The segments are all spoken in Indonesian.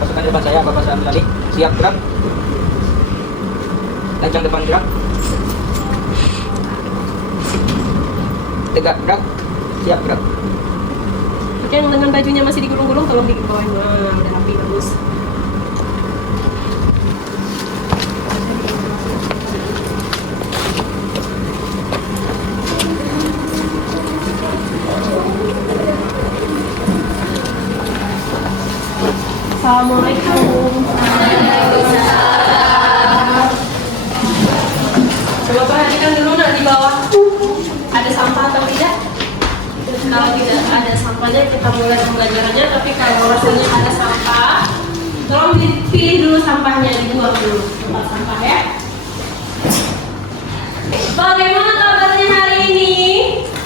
Pasukan depan saya, Bapak Samuel Ali. Siap gerak. Lancang depan gerak. Tegak gerak. Siap gerak. Oke, yang dengan bajunya masih digulung-gulung tolong dibawain. Nah, udah rapi, bagus. Assalamualaikum. Coba perhatikan dulu nak di bawah ada sampah atau tidak. Kalau tidak ada sampahnya kita mulai pembelajarannya. Tapi kalau rasanya ada sampah, tolong dipilih dulu sampahnya, dibuang dulu tempat sampah ya. Bagaimana kabarnya hari ini?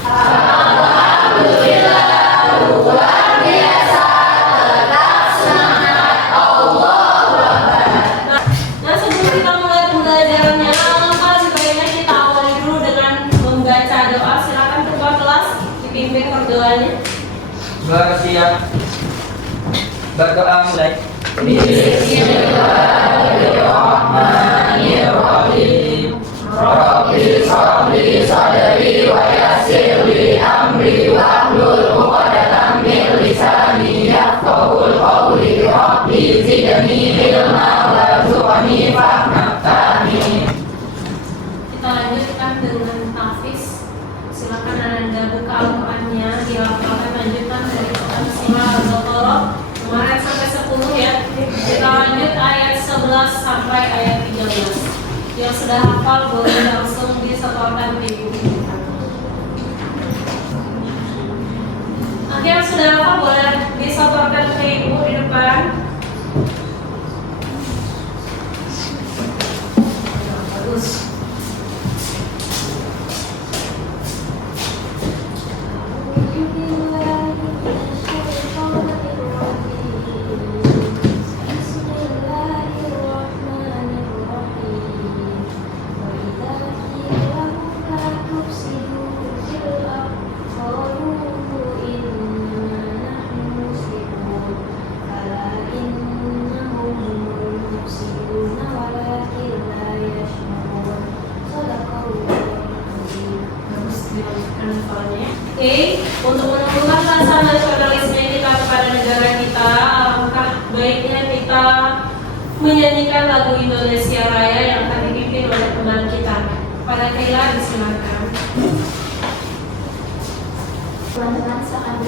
Alhamdulillah luar biasa. Tetap semangat Allah. Nah, sebelum kita mulai pembelajarannya, alangkah lebih baiknya kita awali dulu dengan membaca doa. Silakan ketua kelas dipimpin perdoanya. Bersiap. Berdoa mulai. Bismillahirrahmanirrahim. Rabbi shrahli sadri wa yassir li amri wahlul 'uqdatam min lisani yafqahul qawli. Rabbi zidni ilma warzuqni fahma. Amin. Kita lanjutkan dengan tahfiz. Silakan Anda buka Al-Qur'annya, dihafalkan lanjutan dari Quran surah Al-Baqarah kemarin sampai 10 ya. Kita lanjut ayat 11 sampai ayat 13. Yang sudah hafal boleh langsung disetorkan di buku. Oke, yang sudah hafal boleh disetorkan ke ibu di depan. Bagus. Oke, untuk menumbuhkan rasa nasionalisme kita kepada negara kita, alangkah baiknya kita menyanyikan lagu Indonesia Raya yang akan dipimpin oleh teman kita. Pada Kaila, disilakan. Teman-teman seakan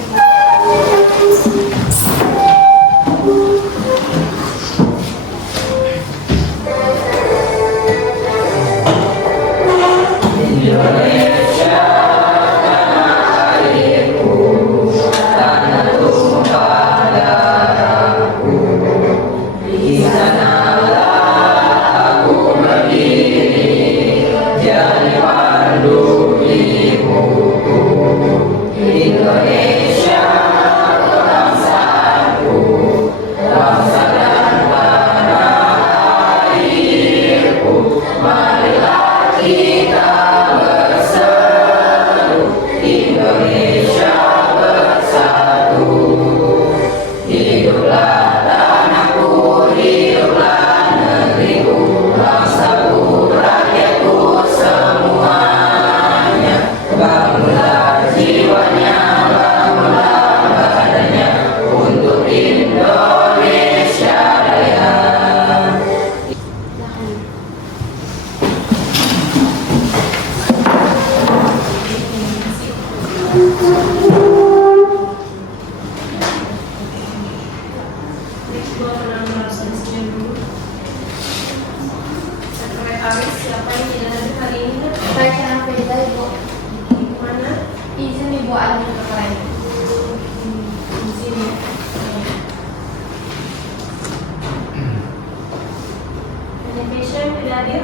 Sekretaris siapa yang tidak hadir hari ini? Saya Kena Feda, Ibu. Mana? Izin Ibu ada ke kalian. Di sini. Communication tidak hadir?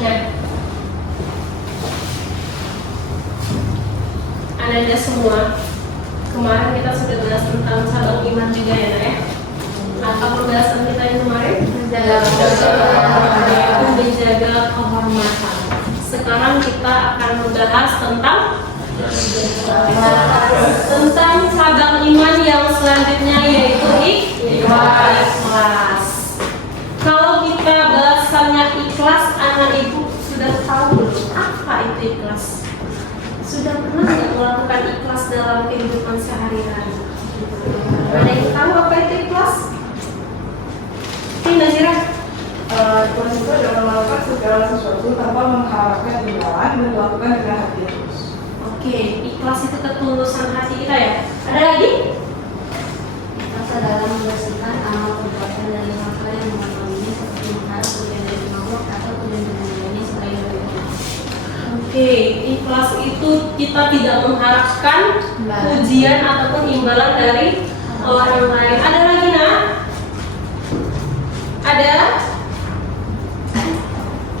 Ya. Nah, Anda semua, kemarin kita sudah bahas tentang cabang iman juga ya, Nak, ya. Apa pembahasan kita yang kemarin? Menjaga kehormatan. Sekarang kita akan membahas tentang cabang iman yang selanjutnya, sudah pernah nggak melakukan ikhlas dalam kehidupan sehari-hari? Ada yang tahu apa itu ikhlas? Tidak Zira? Ikhlas itu adalah melakukan segala sesuatu tanpa mengharapkan imbalan dan melakukan dengan hati yang tulus. Oke, ikhlas itu ketulusan hati kita ya. Ada lagi? Ikhlas adalah membersihkan amal perbuatan dari hal yang mengalami seperti mengharap pujian dari makhluk atau pujian dari lainnya selain dari Allah. Oke, ikhlas itu kita tidak mengharapkan Imbalan. pujian ataupun imbalan dari orang lain. Ada lagi nak? Ada?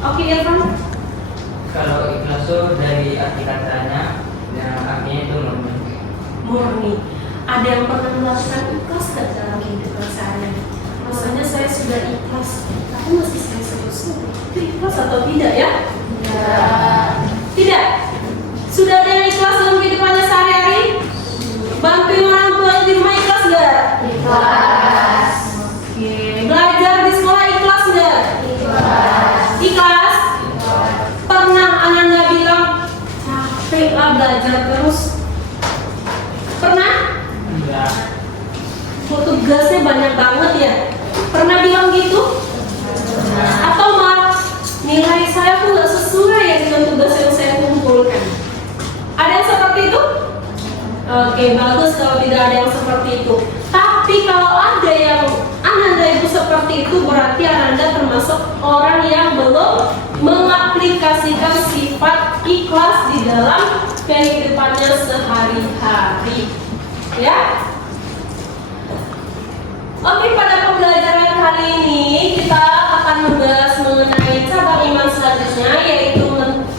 Oke Irfan. Kalau ikhlas itu dari arti katanya, yang artinya itu Murni. Ada yang pernah melakukan ikhlas nggak dalam kehidupan sehari-hari? Rasanya saya sudah ikhlas, tapi masih saya seru-seru. Itu ikhlas atau tidak ya? Tidak. Sudah ada yang ikhlas dalam kehidupannya sehari-hari? Bantuin orang tua di rumah ikhlas nggak? Ikhlas. Oke. Belajar di sekolah ikhlas nggak? Ikhlas. Pernah Ananda bilang capek lah belajar terus? Pernah? enggak. Tugasnya banyak banget ya. Pernah bilang gitu? Atau malah nilai saya tuh nggak sesuai ya dengan tugas yang saya kumpulkan. Ada yang seperti itu? Oke, bagus kalau tidak ada yang seperti itu. Tapi kalau ada yang Ananda itu seperti itu, berarti Ananda termasuk orang yang belum mengaplikasikan sifat ikhlas di dalam kehidupannya sehari-hari. Ya. Oke, pada pembelajaran kali ini kita akan membahas mengenai cabang iman selanjutnya, yaitu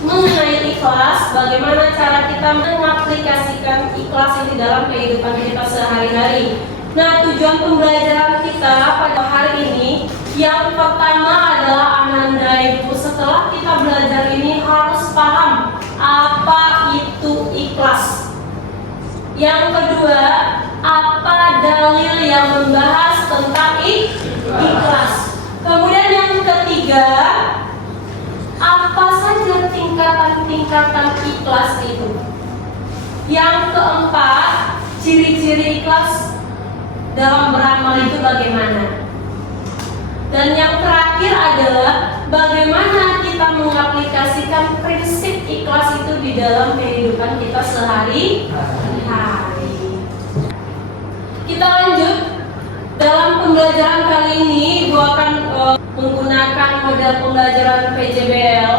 mengenai ikhlas. Bagaimana cara kita mengaplikasikan ikhlas di dalam kehidupan kita sehari-hari. Nah, tujuan pembelajaran kita pada hari ini yang pertama adalah Ananda Ibu, setelah kita belajar ini harus paham apa itu ikhlas. Yang kedua, apa dalil yang membahas tentang ikhlas. Kemudian yang ketiga, apa saja tingkatan-tingkatan ikhlas itu. Yang keempat, ciri-ciri ikhlas dalam beramal itu bagaimana. Dan yang terakhir adalah bagaimana kita mengaplikasikan prinsip ikhlas itu di dalam kehidupan kita sehari-hari. Kita lanjut. Dalam pembelajaran kali ini Ibu akan menggunakan model pembelajaran PJBL,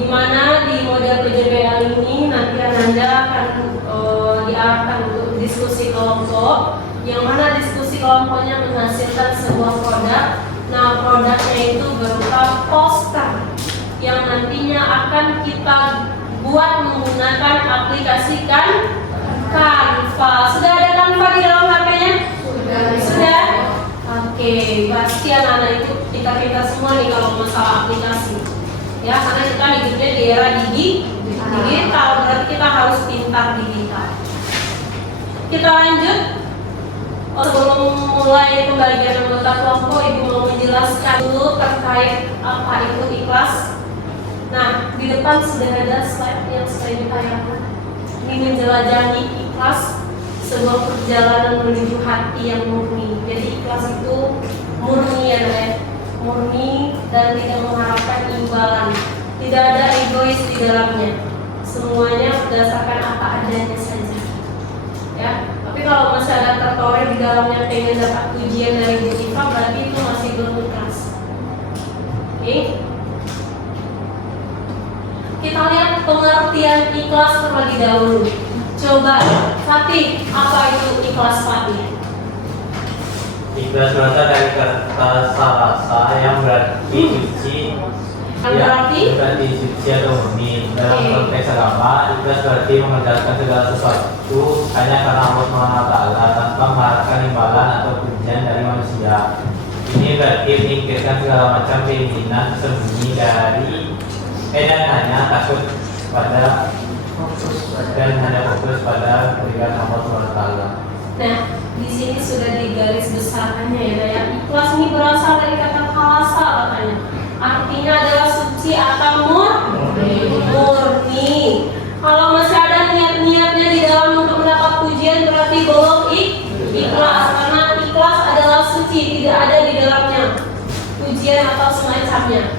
di mana di model PJBL ini nanti Ananda akan diarahkan untuk diskusi kelompok, yang mana diskusi kelompoknya menghasilkan sebuah produk. Nah, produknya itu berupa poster yang nantinya akan kita buat menggunakan aplikasi Canva. Sudah ada Canva di dalam HP-nya? Sudah? Oke, pasti anak-anak itu kita semua nih kalau masalah aplikasi. Ya, karena kita hidupnya di era digital, berarti kita harus pintar digital. Kita lanjut. Sebelum mulai pembagian anggota kelompok, Ibu mau menjelaskan dulu terkait apa itu ikhlas. Nah, di depan sudah ada slide yang saya ditayangkan. Ini menjelajahi ikhlas, sebuah perjalanan menuju hati yang murni. Jadi ikhlas itu murni ya, murni dan tidak mengharapkan imbalan. Tidak ada egois di dalamnya. Semuanya berdasarkan apa adanya saja. Ya. Tapi kalau masih ada tertore di dalamnya pengen dapat pujian dari Bu Iva, berarti itu masih belum ikhlas. Oke. Kita lihat pengertian ikhlas terlebih dahulu. Coba, Fatih, apa itu ikhlas Fatih? Ikhlas berasal dari kata sarasa yang berarti suci. Berarti suci atau murni. Dalam konteks agama, ikhlas berarti mengerjakan segala sesuatu hanya karena Allah SWT tanpa mengharapkan imbalan atau pujian dari manusia. Ini berarti menyingkirkan segala macam keinginan tersembunyi dari dan hanya takut pada dan hanya fokus pada kebaikan Allah SWT. Nah, di sini sudah digaris besarkannya ya. Ikhlas ini berasal dari kata khalasa katanya. Artinya adalah suci atau murni. Kalau masih ada meski tidak ada di dalamnya pujian atau semacamnya.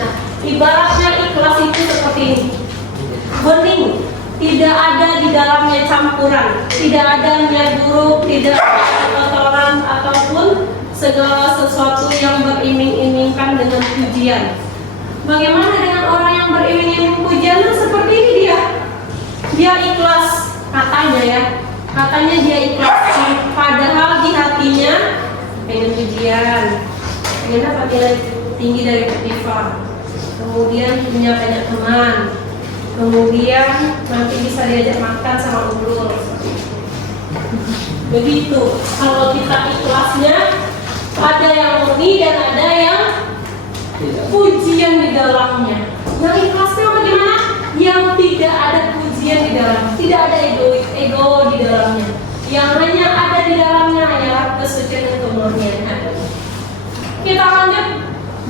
Nah, ibaratnya ikhlas itu seperti ini. Bening, tidak ada di dalamnya campuran, tidak ada niat buruk, tidak ada kotoran ataupun segala sesuatu yang beriming-imingkan dengan pujian. Bagaimana dengan orang yang beriming-iming pujian? Nah, seperti ini dia ikhlas katanya ya, katanya dia ikhlas, padahal di hatinya pengen pujian, pengen dapat nilai tinggi dari Potifar, kemudian punya banyak teman, kemudian nanti bisa diajak makan sama ulul. Begitu. Kalau kita ikhlasnya ada yang murni dan ada yang pujian di dalamnya. Yang ikhlasnya bagaimana? Yang tidak ada pujian di dalamnya, tidak ada ego di dalamnya. Yang hanya ada di dalamnya hanyalah kesucian dan kemurnian. Kita lanjut.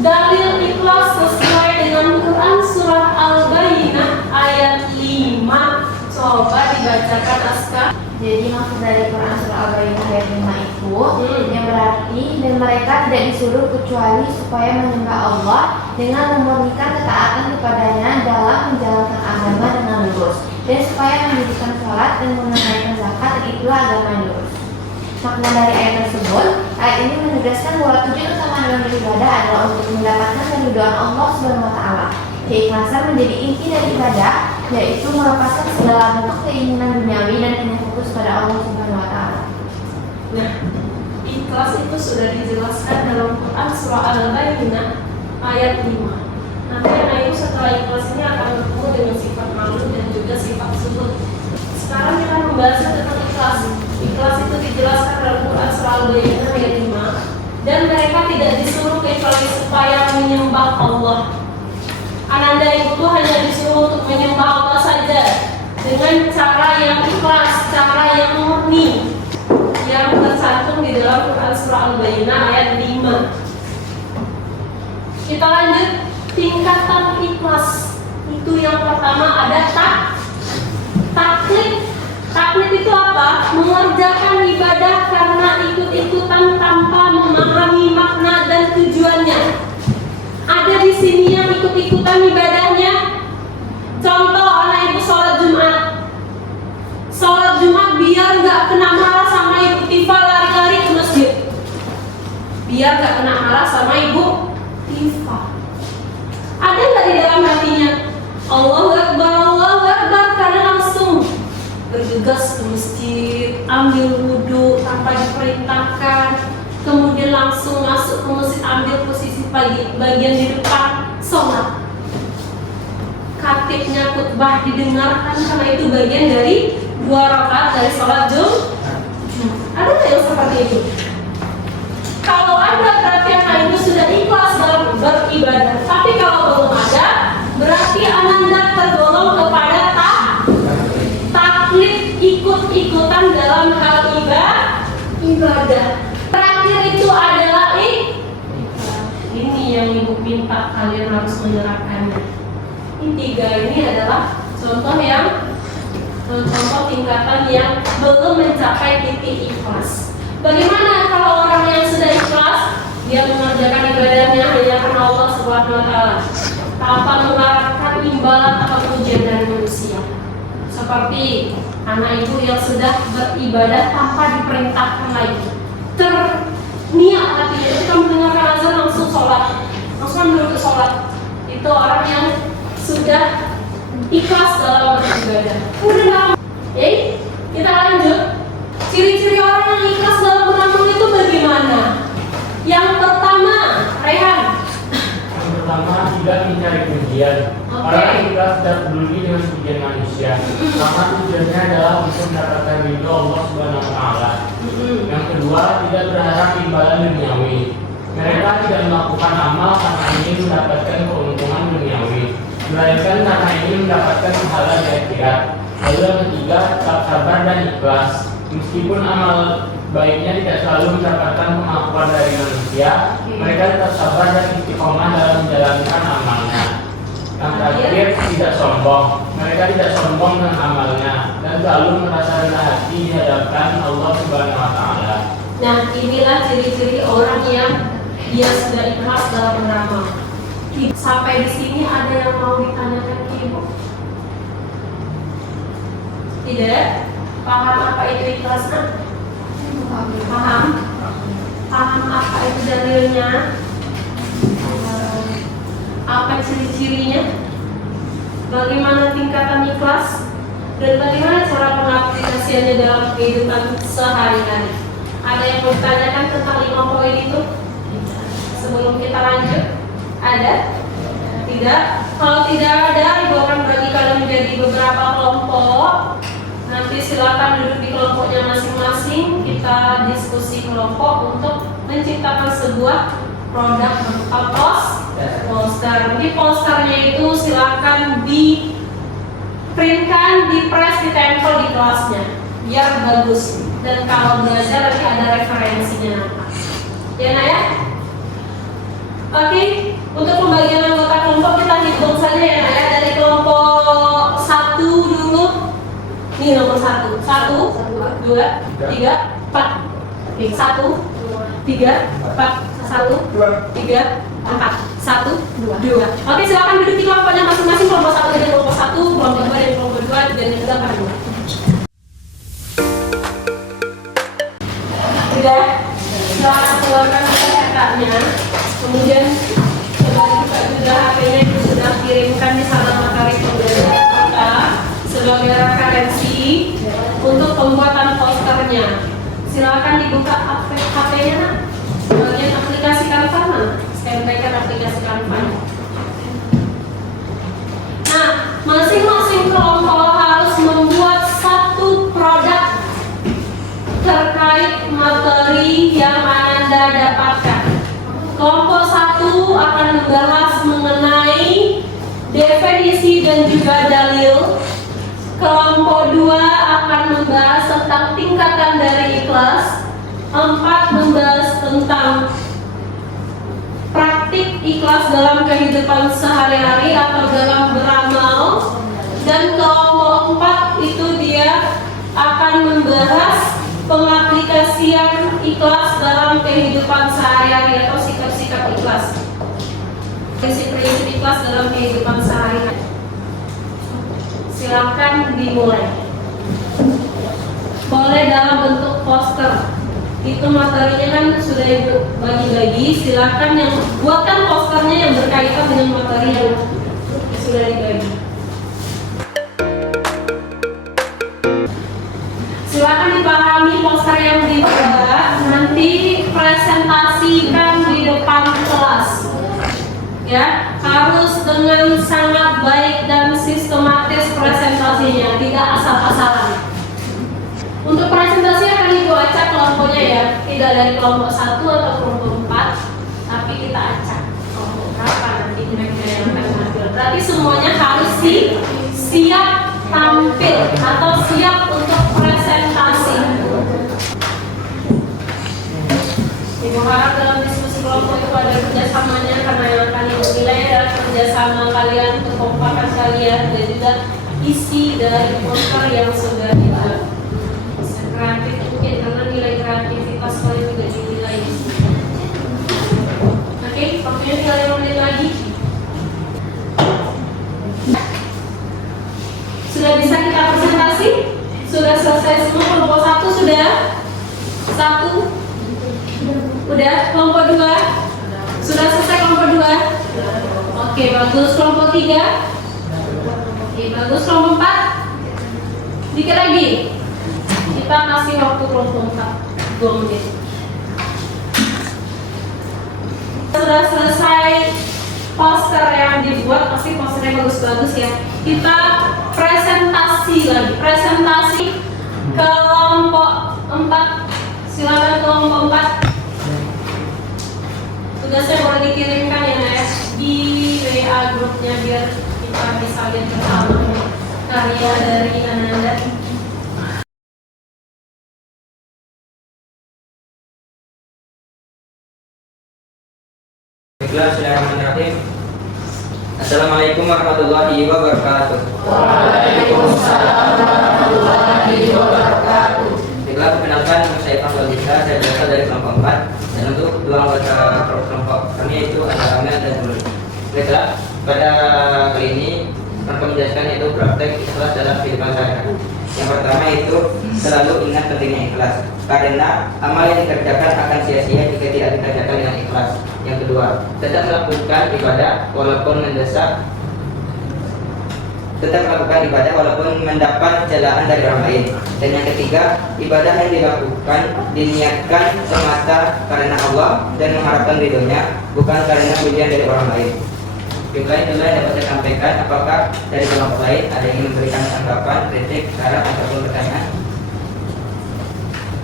Dalil ikhlas sesuai dengan Quran surah Al-Bayyinah ayat 5. Coba dibacakan naskah. Jadi maksud dari Quran surah Al-Bayyinah ayat 5 itu yang berarti dan mereka tidak disuruh kecuali supaya menyembah Allah dengan memurnikan ketaatan kepadanya dalam menjalankan agama dengan lurus, dan supaya mendirikan sholat dan menunaikan zakat, dan itulah agama yang lurus. Makna dari ayat tersebut, ayat ini menegaskan bahwa tujuan utama dalam beribadah adalah untuk mendapatkan keridhaan Allah Subhanahu wa taala. Keikhlasan menjadi inti dari ibadah, yaitu melepaskan segala bentuk keinginan duniawi dan hanya fokus pada Allah Subhanahu wa taala. Nah, ikhlas itu sudah dijelaskan dalam Quran surah Al-Bayyinah ayat 5. Nanti anak ibu setelah ikhlas ini akan bertemu dengan sifat malu dan juga sifat sujud. Sekarang kita membahas tentang ikhlas. Ikhlas itu dijelaskan dalam Quran surah Al-Bayyinah ayat 5. Dan mereka tidak disuruh kecuali supaya menyembah Allah. Ananda ibu tuh hanya disuruh untuk menyembah Allah saja dengan cara yang ikhlas, cara yang murni, yang tercantum di dalam Quran surah Al-Bayyinah ayat 5. Kita lanjut tingkatan ikhlas. Itu yang pertama ada taklid. Taklid itu apa? Mengerjakan ibadah karena ikut-ikutan tanpa memahami makna dan tujuannya. Ada di sini yang ikut-ikutan ibadahnya. Contoh, anak ibu sholat Jumat. Sholat Jumat biar nggak kena marah sama ibu Tifa, lari-lari ke masjid. Biar nggak kena marah sama ibu Tifa. Ada nggak di dalam hatinya? Allahu Akbar, karena langsung bergegas ke masjid, ambil wudhu tanpa diperintahkan, kemudian langsung masuk ke masjid, ambil posisi bagian di depan, sholat. Khatibnya khutbah didengarkan karena itu bagian dari 2 rakaat dari sholat Jumat. Ada nggak yang seperti itu? Kalau ada berarti anak itu sudah ikhlas dalam beribadah. Tapi kalau belum ada, berarti ananda tergolong kepada taklid, ikut-ikutan dalam hal ibadah. Terakhir itu adalah ini yang ibu minta kalian harus menerapkannya. Ini 3 ini adalah contoh tingkatan yang belum mencapai titik ikhlas. Bagaimana kalau orang yang sudah ikhlas, dia mengerjakan ibadahnya hanya karena Allah Subhanahu wa taala, tanpa mengharapkan imbalan atau pujian dari manusia. Seperti anak ibu yang sudah beribadah tanpa diperintahkan lagi. Terniat hatinya, ketika mendengarkan azan langsung sholat, langsung duduk sholat. Itu orang yang sudah ikhlas dalam beribadah. Udah, kita lanjut. Ciri-ciri orang yang ikhlas dalam beramal itu bagaimana? Yang pertama, Rehan. Yang pertama, tidak mencari pujian. Orang yang ikhlas tidak peduli dengan pujian manusia, karena tujuannya adalah untuk mendapatkan ridho Allah Subhanahu wa taala. Yang kedua, tidak berharap imbalan duniawi. Mereka tidak melakukan amal karena ingin mendapatkan keuntungan duniawi, melainkan karena ingin mendapatkan pahala di akhirat. Lalu yang ketiga, tetap sabar dan ikhlas. Meskipun amal baiknya tidak selalu mendapatkan pengakuan dari manusia, mereka tetap sabar dan istiqomah dalam menjalankan amalnya. Yang terakhir, tidak sombong. Mereka tidak sombong dengan amalnya dan selalu merasa rendah hati di hadapan Allah Subhanahu wa taala. Nah, inilah ciri-ciri orang yang dia sudah ikhlas dalam beramal. Sampai di sini ada yang mau ditanyakan ke Ibu? Tidak? Paham apa itu ikhlas? Paham? Paham apa itu dalilnya? Apa ciri-cirinya? Bagaimana tingkatan ikhlas? Dan bagaimana cara pengaplikasiannya dalam kehidupan sehari-hari? Ada yang mau ditanyakan tentang 5 poin itu? Sebelum kita lanjut, ada? Tidak? Kalau tidak ada, Ibu akan bagi kalian menjadi beberapa kelompok. Nanti silakan duduk di kelompoknya masing-masing. Kita diskusi kelompok untuk menciptakan sebuah produk berupa poster. Di posternya itu silakan di printkan, di press, ditempel di kelasnya biar bagus. Dan kalau belajar nanti ada referensinya apa? Ya, Nak ya? Oke, untuk pembagian anggota kelompok kita hitung saja ya, Nak ya. Dari kelompok 1 dulu. Ini nomor 1. 1, 2, 3, 4. 1, 3, 4. 1, 2, 3, 4. 1, 2. Oke, silakan duduk di kelompoknya masing-masing. Kelompok 1 dan kelompok 1, kelompok 2 dan kelompok 2, dan yang ketiga pada 2. Sudah, silakan keluarkan cetaknya. Kemudian coba dibuka juga HP-nya, itu sudah kirimkan di sana materi pembelajaran kita sebagai referensi untuk pembuatan posternya. Silakan dibuka HP-nya, Nak. Bagian aplikasi Canva mana? Stempelkan aplikasi Canva. Nah, masing-masing kelompok harus membuat satu produk terkait materi yang Anda dapatkan. Kelompok 1 akan membahas mengenai definisi dan juga dalil. Kelompok 2 akan membahas tentang tingkatan dari ikhlas. 4 membahas tentang praktik ikhlas dalam kehidupan sehari-hari atau dalam beramal. Dan kelompok 4 itu dia akan membahas pengaplikasian ikhlas dalam kehidupan sehari-hari atau sikap-sikap ikhlas. Prinsip-prinsip ikhlas dalam kehidupan sehari-hari. Silakan dimulai. Boleh dalam bentuk poster. Itu materinya kan sudah Ibu bagi-bagi. Silakan yang buatkan posternya yang berkaitan dengan materi yang sudah dibagi. Silakan dipahami poster yang dibuat, nanti presentasikan di depan kelas. Ya, harus dengan sangat baik dan sistematis presentasinya, tidak asal-asalan. Untuk presentasi akan Ibu acak kelompoknya ya, tidak dari kelompok 1 atau kelompok 4, tapi kita acak kelompok berapa nanti mereka yang akan tampil. Berarti semuanya harus siap tampil atau siap untuk presentasi. Ibu harap dalam diskusi kelompok itu ada kerjasamanya, karena yang akan Ibu nilai adalah kerjasama kalian, kekompakan kalian, dan juga isi dari poster yang sudah dibuat. Kreatif mungkin karena nilai kreativitas kalian juga dinilai. Oke, waktunya tinggal 5 menit lagi. Sudah bisa kita presentasi? Sudah selesai semua? Kelompok 1 sudah? 1? Udah? Kelompok 2? Sudah selesai kelompok 2? Oke, bagus. Kelompok 3? Oke, bagus. Kelompok 4? Dikit lagi. Kita kasih waktu kelompok 4 2 menit. Sudah selesai poster yang dibuat, pasti posternya bagus-bagus ya. Kita presentasi lagi. Presentasi kelompok 4. Silakan kelompok 4. Tugasnya boleh dikirimkan ya, Nak, di WA grupnya biar kita bisa lihat bersama karya dari Ananda. Bismillahirrahmanirrahim. Assalamualaikum warahmatullahi wabarakatuh. Waalaikumsalam warahmatullahi wabarakatuh. Baiklah, perkenalkan saya Fatul Isha, saya berasal dari kelompok 4. Dan untuk dua anggota kelompok kami yaitu ada Amel dan Nuri. Baiklah, pada kali ini akan menjelaskan yaitu praktek ikhlas dalam kehidupan sehari-hari. Yang pertama itu selalu ingat pentingnya ikhlas, karena amal yang dikerjakan akan sia-sia jika tidak dikerjakan dengan ikhlas. Yang kedua, tetap melakukan ibadah walaupun mendapat celaan dari orang lain. Dan yang ketiga, ibadah yang dilakukan diniatkan semata karena Allah dan mengharapkan ridhonya, bukan karena pujian dari orang lain. Baiklah, itulah yang dapat saya sampaikan. Apakah dari kelompok lain ada yang ingin memberikan tanggapan, kritik, saran ataupun pertanyaan?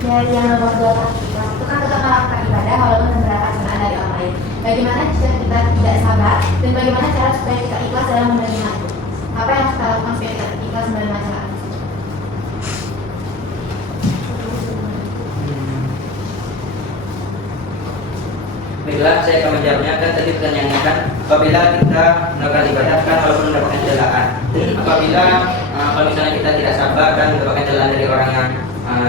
Dari yang nomor 2 itu kan tetap melakukan ibadah walaupun mendapat celaan dari orang lain. Bagaimana jika kita tidak sabar dan bagaimana cara supaya kita ikhlas dalam menerima itu? Apa yang harus kita lakukan supaya kita ikhlas menerima celaan? Baiklah, saya akan menjawabnya. Kan tadi pertanyaannya kan, apabila kita melakukan ibadah kan walaupun mendapatkan celaan, apabila kalau misalnya kita tidak sabar dan mendapatkan celaan dari orang yang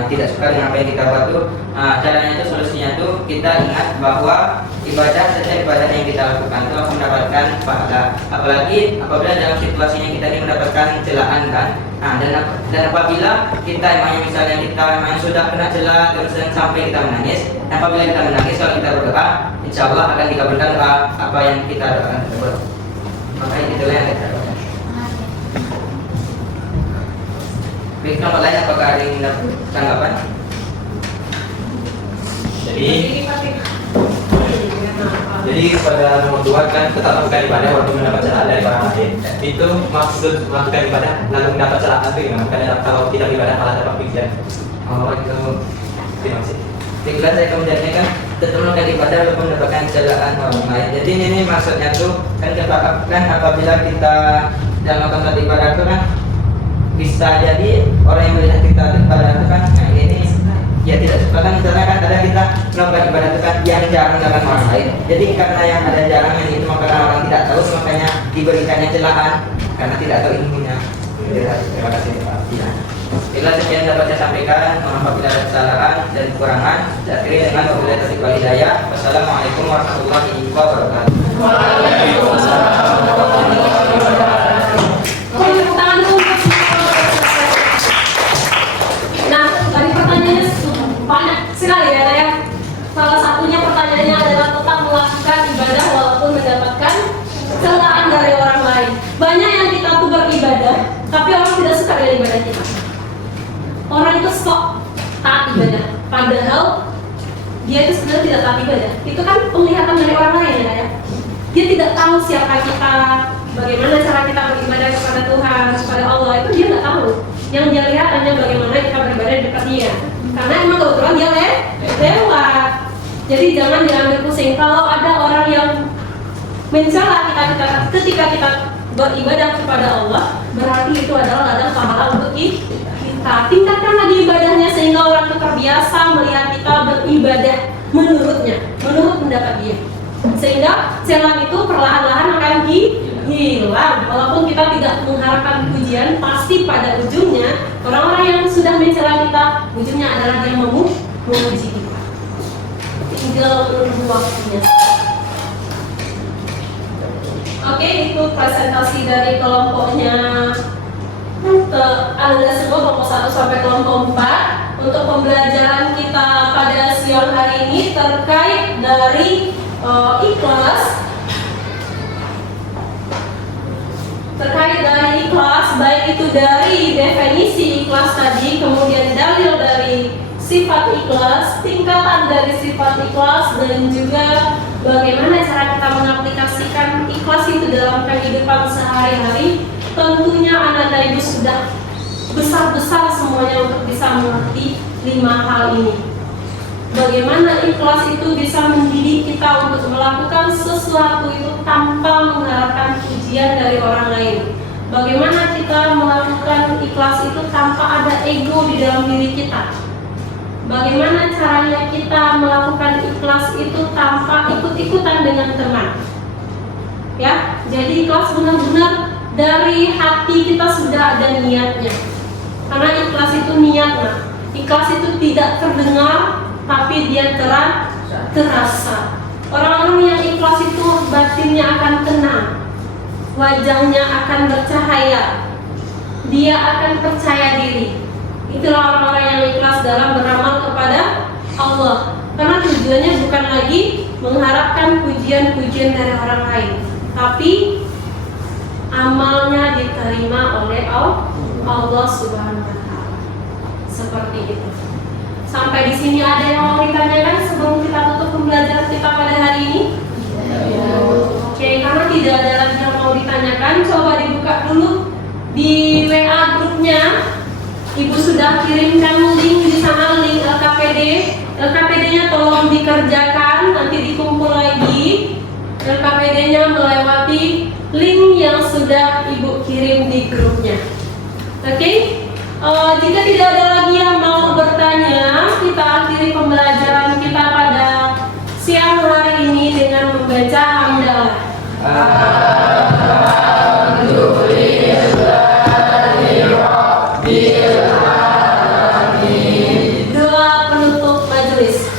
tidak suka dengan apa yang kita buat tuh, caranya itu, solusinya tuh kita ingat bahwa setiap ibadah yang kita lakukan itu akan mendapatkan pahala. Apalagi apabila dalam situasinya kita ini mendapatkan celaan kan. Dan apabila kita misalnya kita sudah kena celah terus dan sampai kita menangis, apabila kita menangis kalau kita berdoa, insya Allah akan dikabulkan apa yang kita doakan tersebut. Maka itulah yang kita doakan. Baik, tempat lain apakah ada yang tanggapan? Jadi pada nomor 2 kan tetap melakukan ibadah walaupun mendapat celaan dari orang lain. Itu maksud melakukan ibadah lalu mendapat celaan itu gimana? Karena kalau tidak ibadah malah dapat pujian. Oh itu. Terima kasih. Baiklah, saya akan menjawabnya kan tetap melakukan ibadah walaupun mendapatkan celaan orang lain. Jadi ini maksudnya tuh kan apabila kita dalam melakukan ibadah itu kan bisa jadi orang yang melihat kita ibadah itu kan ini ya tidak suka kan, misalnya kan ada kita melakukan ibadah itu kan yang jarang dalam orang lain. Jadi karena yang ada jarang yang itu maka orang tidak tahu, makanya diberikannya celaan karena tidak tahu ilmunya. Terima kasih Pak. Ya. Bila sekian dapat saya sampaikan, mohon maaf bila ada kesalahan dan kekurangan. Saya akhiri dengan wabillahi taufiq wal hidayah. Wassalamualaikum warahmatullahi wabarakatuh. Waalaikumsalam warahmatullahi wabarakatuh. Nah, tadi pertanyaannya banyak sekali ya. Salah satunya pertanyaannya adalah tetap melakukan ibadah walaupun mendapatkan celaan dari orang lain. Banyak yang kita tuh beribadah, tapi orang tidak suka dengan ibadah kita. Orang itu sok taat ibadah, padahal dia itu sebenarnya tidak taat ibadah. Itu kan penglihatan dari orang lain ya. Dia tidak tahu siapa kita, bagaimana cara kita beribadah kepada Tuhan, kepada Allah, itu dia nggak tahu. Yang dia lihat hanya bagaimana kita beribadah di dekat dia. Karena emang kebetulan dia lewat. Jadi jangan diambil pusing. Kalau ada orang yang mencela kita ketika kita beribadah kepada Allah, berarti itu adalah ladang pahala untuk kita. Tingkatkan lagi ibadahnya sehingga orang itu terbiasa melihat kita beribadah menurutnya, menurut pendapat dia. Sehingga celaan itu perlahan-lahan akan hilang. Walaupun kita tidak mengharapkan pujian, pasti pada ujungnya orang-orang yang sudah mencela kita, ujungnya adalah dia memuji kita. Tinggal menunggu waktunya. Oke, itu presentasi dari kelompoknya Anda semua, kelompok 1 sampai kelompok 4. Untuk pembelajaran kita pada siang hari ini terkait dari ikhlas. Terkait dari ikhlas, baik itu dari definisi ikhlas tadi, kemudian dalil dari sifat ikhlas, tingkatan dari sifat ikhlas, dan juga bagaimana cara kita mengaplikasikan ikhlas itu dalam kehidupan sehari-hari. Tentunya anak dan ibu sudah besar-besar semuanya untuk bisa mengerti 5 hal ini. Bagaimana ikhlas itu bisa mendidik kita untuk melakukan sesuatu itu tanpa mengharapkan pujian dari orang lain. Bagaimana kita melakukan ikhlas itu tanpa ada ego di dalam diri kita. Bagaimana caranya kita melakukan ikhlas itu tanpa ikut-ikutan dengan teman. Ya, jadi ikhlas benar-benar dari hati kita sudah ada niatnya. Karena ikhlas itu niat, nah. Ikhlas itu tidak terdengar, tapi dia terasa. Orang-orang yang ikhlas itu batinnya akan tenang, wajahnya akan bercahaya, dia akan percaya diri. Itulah orang-orang yang ikhlas dalam beramal kepada Allah. Karena tujuannya bukan lagi mengharapkan pujian-pujian dari orang lain, tapi amalnya diterima oleh Allah Subhanahu wa Ta'ala. Seperti itu. Sampai di sini ada yang mau ditanyakan sebelum kita tutup pembelajaran kita pada hari ini? Oke, karena tidak ada lagi yang mau ditanyakan, coba dibuka dulu di WA grupnya. Ibu sudah kirimkan link di sana, link LKPD. LKPD-nya tolong dikerjakan, nanti dikumpul lagi. LKPD-nya melewati link yang sudah Ibu kirim di grupnya. Oke? Jika tidak ada lagi yang mau bertanya, kita akhiri pembelajaran kita pada siang hari ini dengan membaca hamdalah. Doa penutup majelis.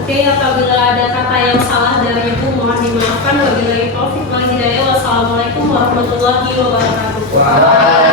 Oke, apabila ada kata yang salah dari Ibu mohon dimaafkan. Wabillahi taufiq wal hidayah. Wassalamualaikum warahmatullahi wabarakatuh.